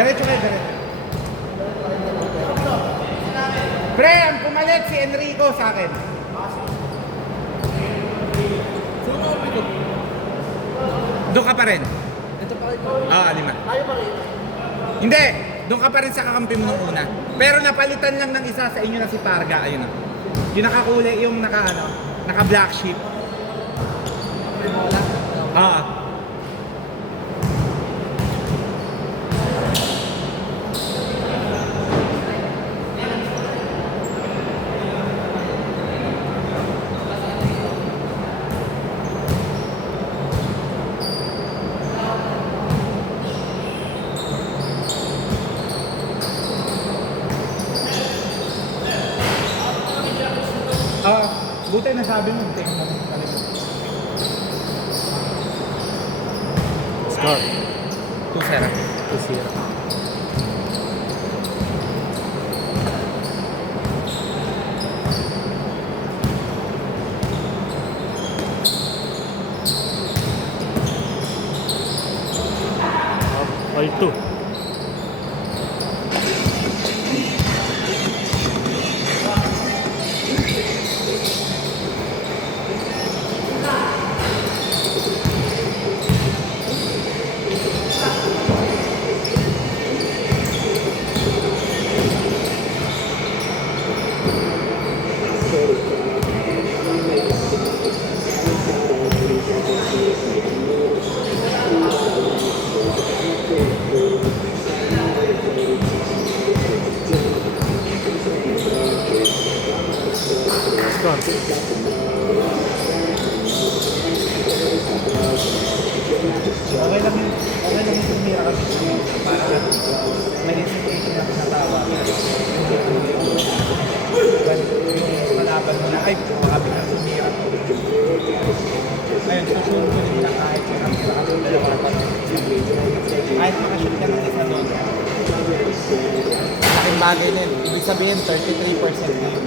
Diretso kayo, diretso. Pre, ang pumalit si Enrico sa akin. Doon ka pa rin? Ito pa rin. Lima. Tayo pa rin. Hindi, doon ka pa rin sa kakampi mo nung una. Pero napalitan lang ng isa sa inyo na si Parga, ayun na. Yung nakakulay, yung naka black sheep. Buti na sabi mo, tingin mo talaga. Score. 2-0. 2-0. All 2. Okay lang yung tumira kami para may situation na pinatawa. Yung malaban mo na, ay, makabi na tumira. Ayun, susunod ko rin na kahit yung kamera ka ng dalawa pa. Kahit makashoot ka ng isa doon. Laking bagay din. Ibig sabihin, 33% na yun.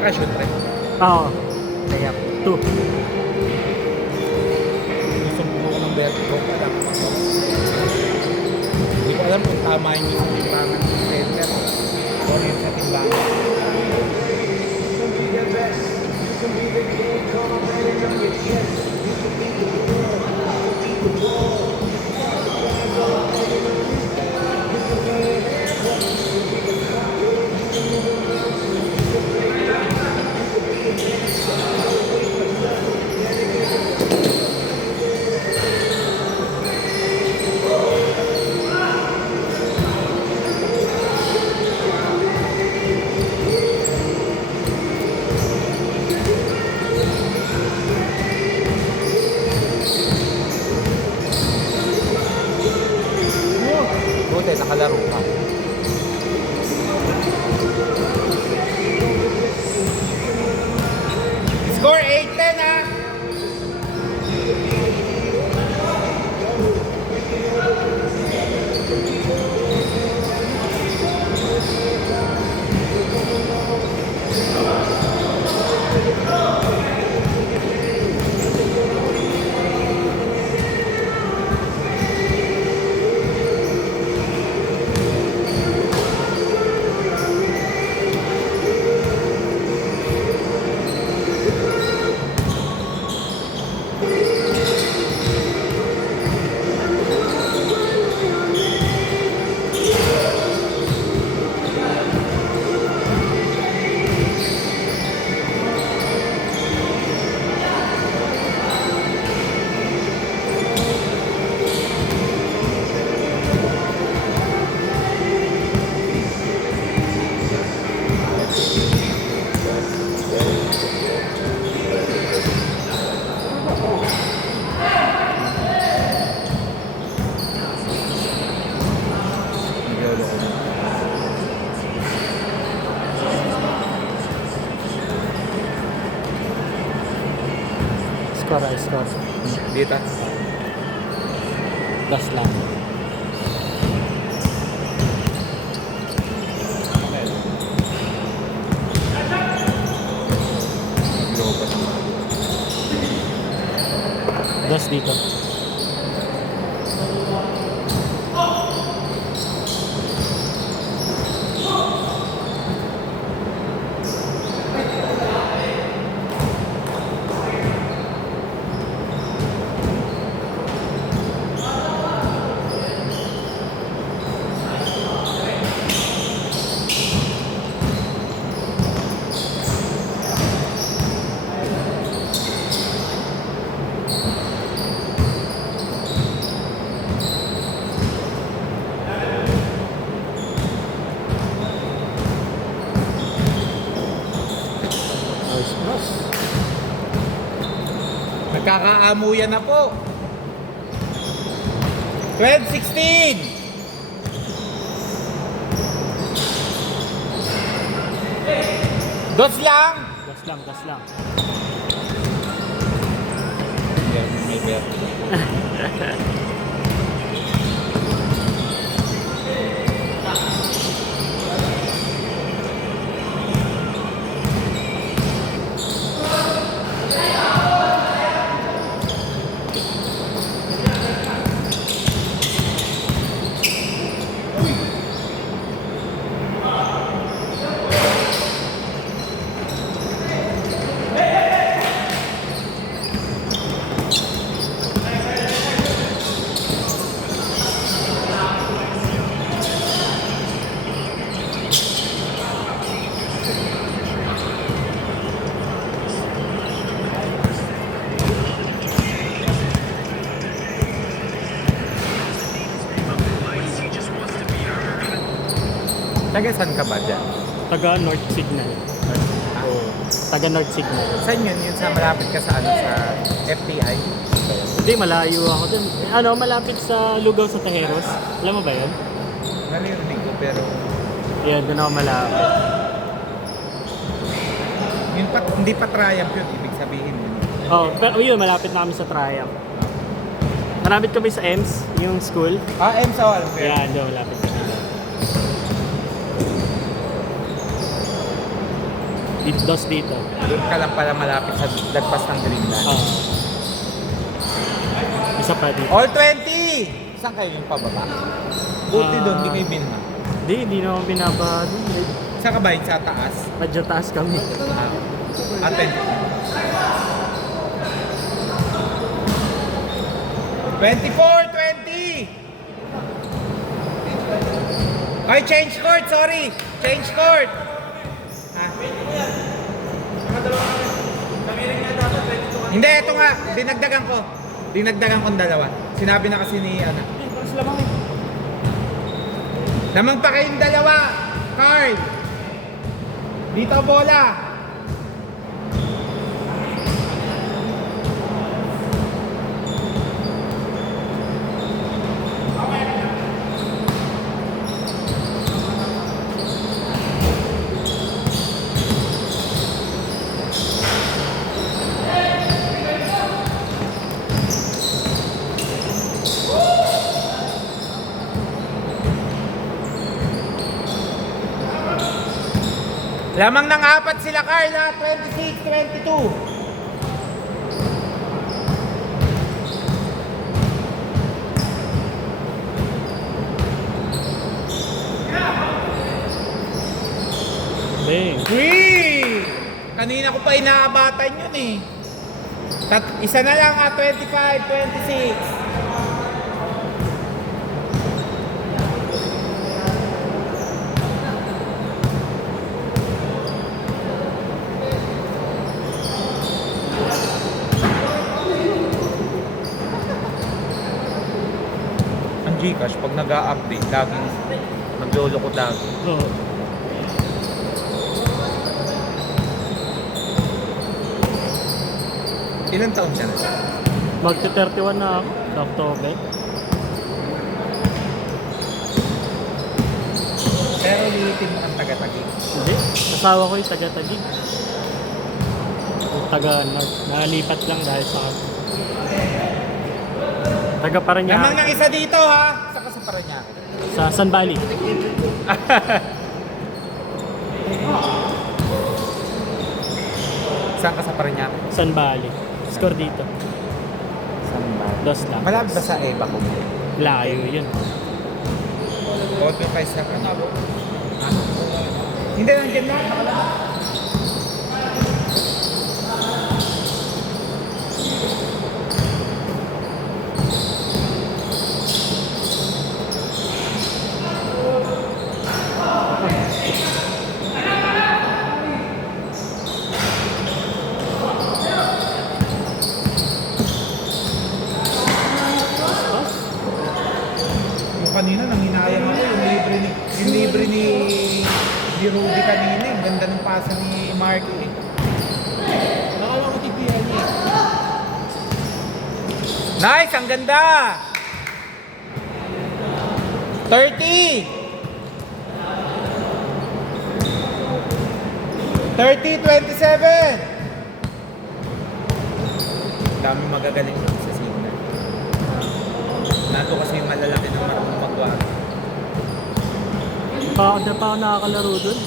Nakashoot rin. Oo. Kaya 2. Gusto mo ko ng vertigo pa lang. Hindi ko alam kung tama yung timbangan ng center o yun sa timbangan. Buti, nakalaro ka. Score 8-10 ah! Ice score. Dito. Das lang. Loko na. Das dito. Nice pass. Nagkakaamuyan na po. 12-16. Dots lang. Das lang, das lang. Yeah, may bear. Taga saan ka ba dyan? Taga North Signal. Oo. Taga North Signal. Saan yun? Yun sa malapit ka sa ano sa FTI? Hindi, malayo ako dun. Ano, malapit sa Lugaw sa Tejeros. Alam mo ba yun? Nalirinig ko pero Yan, doon ako malapit. yun pa, hindi pa triumph yun. Ibig sabihin yun. Oh, pero yun, malapit na kami sa Triumph. Malapit kami sa EMS, yung school. Ah, M sa Walfare. Yan, doon malapit kami. Dos dito. Doon ka lang pala malapit sa lagpas ng Greenland. Isa pa dito. All 20! Saan kayo yung pababa? Buti doon, hindi kayo binma. Hindi na ako binaba doon. Saan ka ba yun? Sa taas? Medyo taas kami. Aten. 24, 20! Ay, change court, sorry! Change court! Hindi, ito nga. Dinagdagan ko. Dinagdagan kong dalawa. Sinabi na kasi ni ano. Lamang pa kayong dalawa. Carl. Dito bola. Lamang ng apat sila Carla, 26, 22. Bang. Wee! Kanina ko pa inaabatan yun eh. Isa na lang 25, 26. Ang Gcash, pag nag-a-update, laging nagloloko lagi. Oo. Ilan taon ka na? Magti-31 na ako sa October. Pero lilitin mo ang taga-tagig. Hindi. Asawa ko yung taga-Taguig. Yung taga-North. Nalipat lang dahil sa Taga Lamang Parañaque. ng isa dito ha. Saka sa Parañaque. Sa San Bali. Saan ka sa Parañaque? San Bali. Score dito. Dos lang. Malapit ba sa Eva ko? Layo yun. Auto kay sa kanabo. Hindi, nandiyan na. Yung kanina, nanghinayang ako. Yung libre ni Rudy kanina. Ang ganda ng pasa ni Marky. Nakala ko tigilan niya. Nice! Ang ganda! 30! 30-27! Dami magagaling sa signal. Nato kasi yung malalaki ng marunong magwag. Hindi pa ako nakakalaro dun.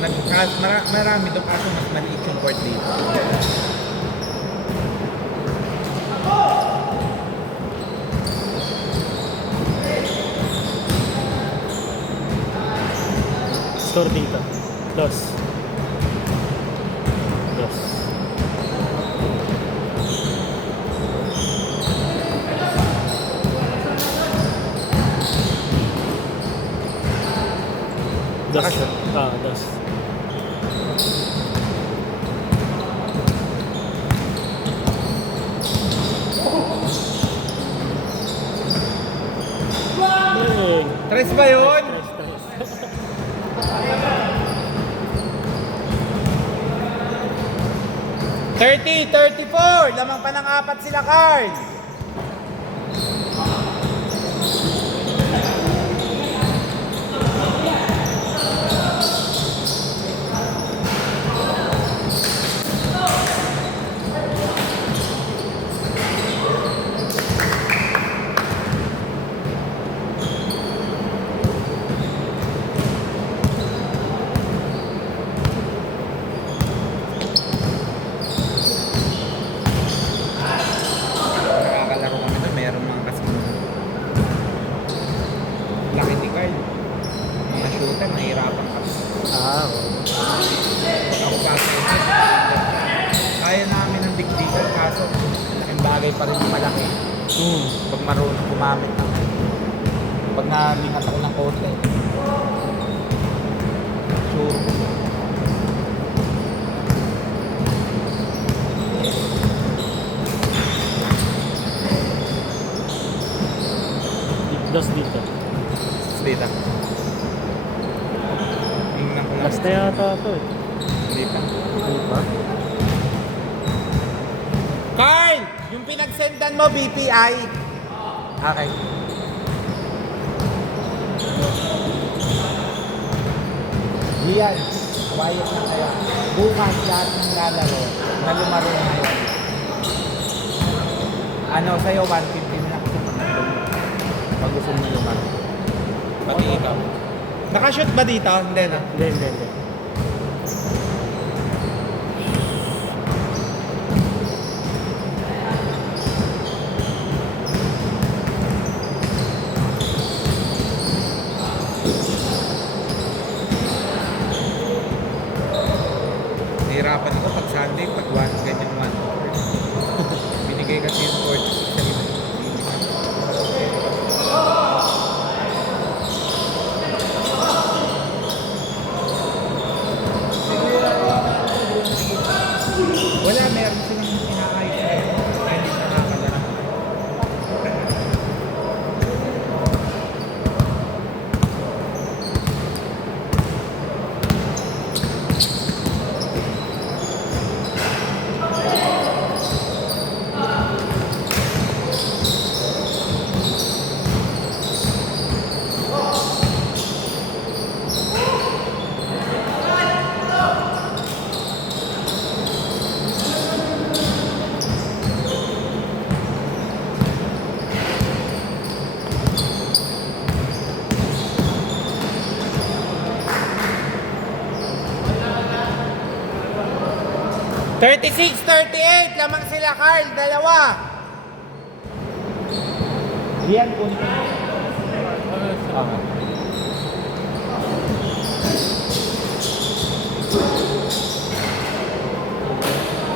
Marami doon kaso mas maliit yung court dito. Score dito. Dos. Dos. Dos. Nakashoot? Dos. Galing. Tres ba yun? Tres. 30-34! Lamang pa ng apat sila, Carl! Nakakalaro kami doon, mayroong mga kasama. Laki ni Carl. Mga shooter, mahirapan kami. Pag ako pa kaya namin ang digdigan kaso laking bagay pa rin yung malaki. Pag marunong gumamit ng pag nalingat ako ng kote. Sure. Dos dito. Dita. Tingnan ko lang. Last na yata ito eh. Dita. Diba? Carl! Yung pinagsendan mo, BPI. Okay. Diyan, quiet na kayo. Bukas lahat ng lalaro na lumaro ngayon. Ano, sa'yo 150 na lang sa panalo. Pag gusto mo lumaro. Pati ikaw. Nakashoot ba dito? Hindi na. Hindi. Nahirapan ako pag Sunday, pag ganyan 1 binigay kasi yung court sa iba. 36-38, lamang sila Carl, dalawa. Rian, kunin ko.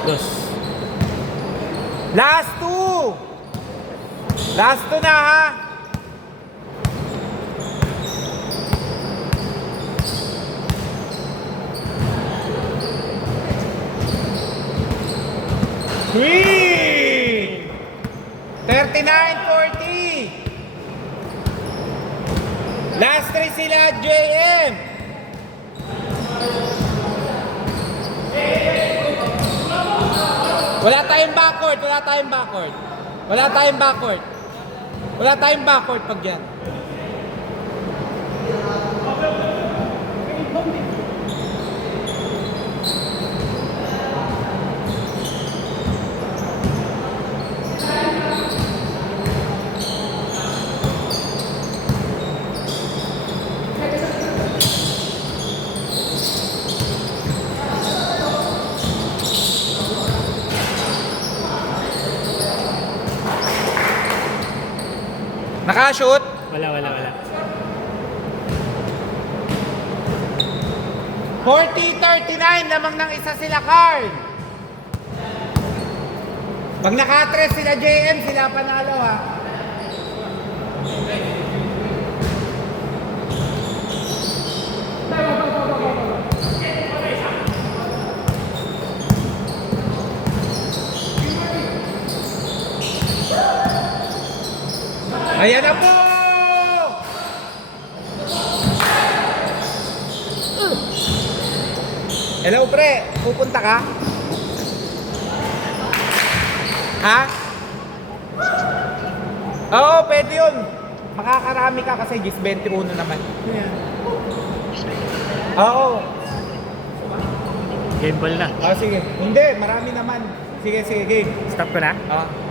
Dos. Last two! Last two na ha! Three! 39-40! Last three sila, JM! Wala tayong backward, wala tayong backward. Wala tayong backward. Wala tayong backward pag yan. Nakashoot? Wala. 40-39, lamang ng isa sila Carl. Pag naka-tres sila JM, sila panalo ha. Ayan na po! Hello pre, pupunta ka? Ha? Oo, pwede yun. Makakarami ka kasi GIS 21 naman. Oo. Game ball na. Sige. Hindi, marami naman. Sige, game. Stop ko na. Ah.